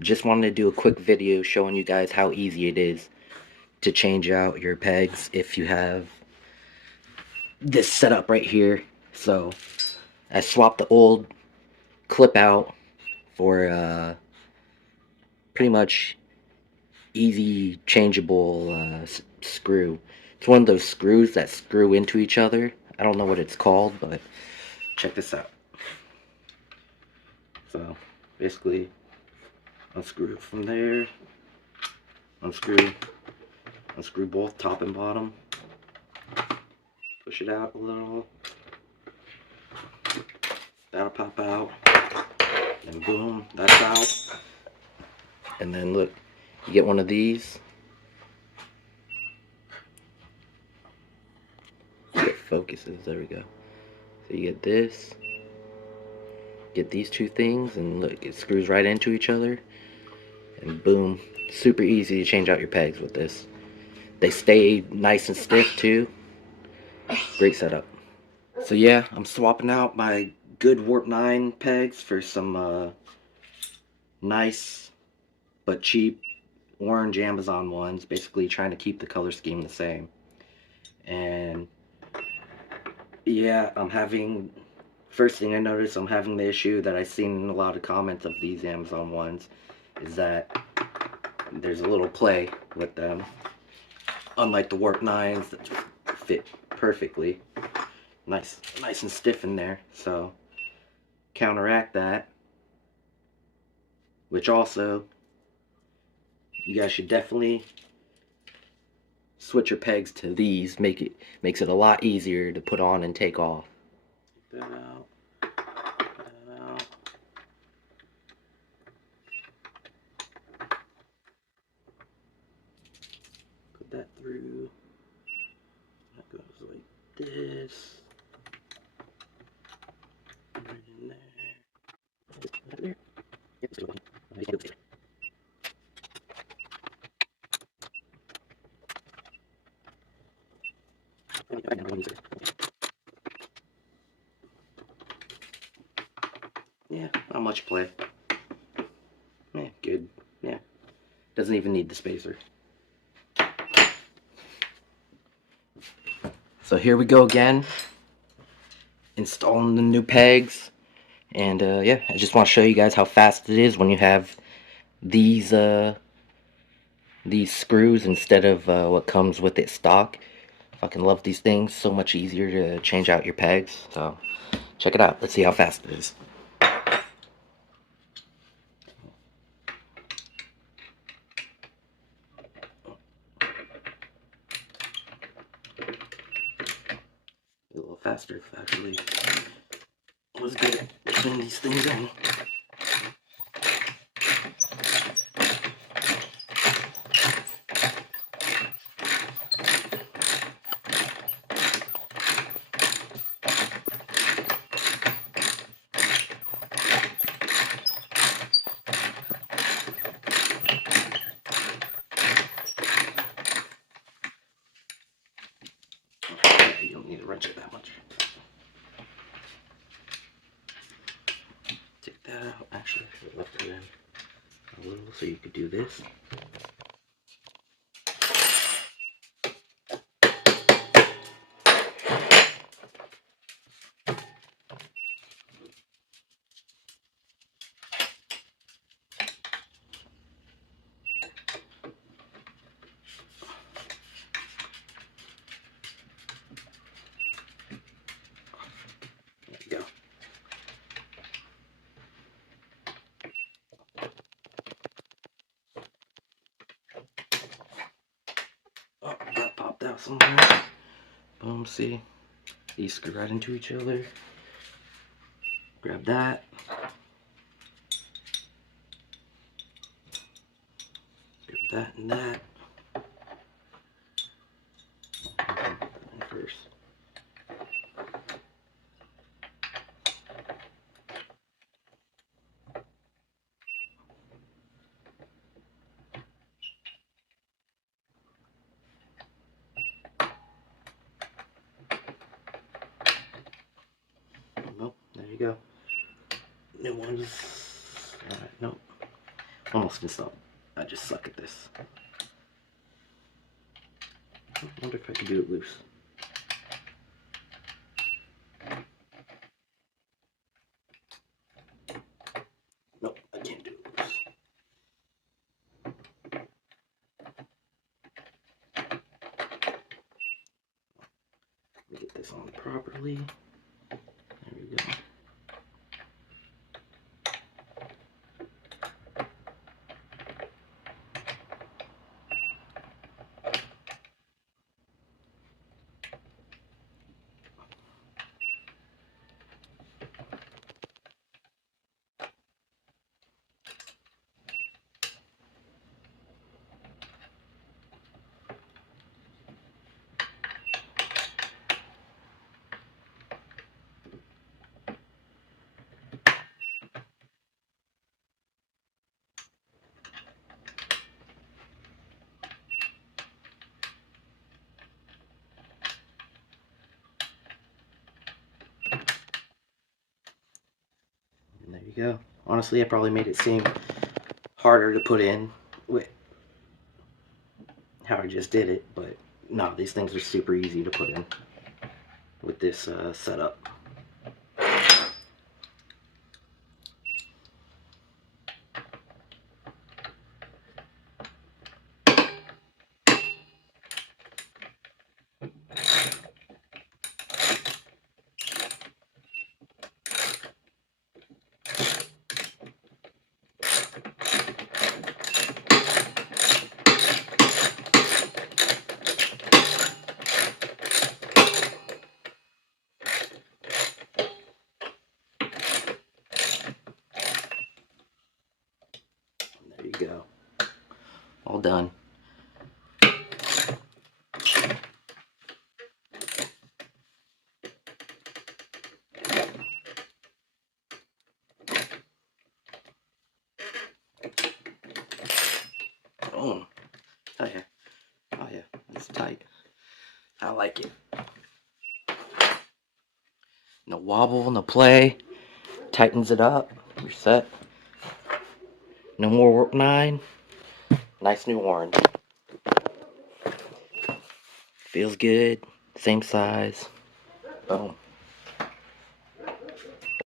Just wanted to do a quick video showing you guys how easy it is to change out your pegs if you have this setup right here. So I swapped the old clip out for pretty much easy changeable screw. It's one of those screws that screw into each other. I don't know what it's called, but check this out. So basically unscrew it from there, unscrew both top and bottom, push it out a little, that'll pop out, and boom, that's out. And then look, you get one of these, it focuses, there we go. So you get this, get these two things, and look, it screws right into each other, and boom, super easy to change out your pegs with this. They stay nice and stiff too. Great setup. So yeah, I'm swapping out my good Warp 9 pegs for some nice but cheap orange Amazon ones, basically trying to keep the color scheme the same. And yeah, first thing I noticed, I'm having the issue that I've seen in a lot of comments of these Amazon ones, is that there's a little play with them, unlike the Warp 9s that fit perfectly. Nice and stiff in there. So counteract that, which also you guys should definitely switch your pegs to these. Makes it a lot easier to put on and take off. Take that out. That out. Put that through. That goes like this. Right in there. Right there. Yep, still going. Yeah, not much play. Yeah, good. Yeah. Doesn't even need the spacer. So here we go again. Installing the new pegs. And yeah, I just want to show you guys how fast it is when you have these screws instead of what comes with it stock. Fucking love these things. So much easier to change out your pegs. So check it out. Let's see how fast it is. A little faster if actually was good at putting these things in. You don't need to wrench it that much. Take that out. Actually, I should have left it in a little so you could do this. There you go. Oh, that popped out somewhere. Boom, see? These screw right into each other. Grab that. Grab that and that. First. Well, there you go. New ones. Alright, nope. Almost. almost messed up. I just suck at this. I wonder if I can do it loose. Nope, I can't do it loose. Let me get this on properly. There we go. And there you go. Honestly, I probably made it seem harder to put in with how I just did it, but no, these things are super easy to put in with this setup. There you go. All done. Boom. Oh yeah. Oh yeah. It's tight. I like it. No wobble, no play. Tightens it up. You're set. No more warp 9. Nice new orange. Feels good. Same size. Boom.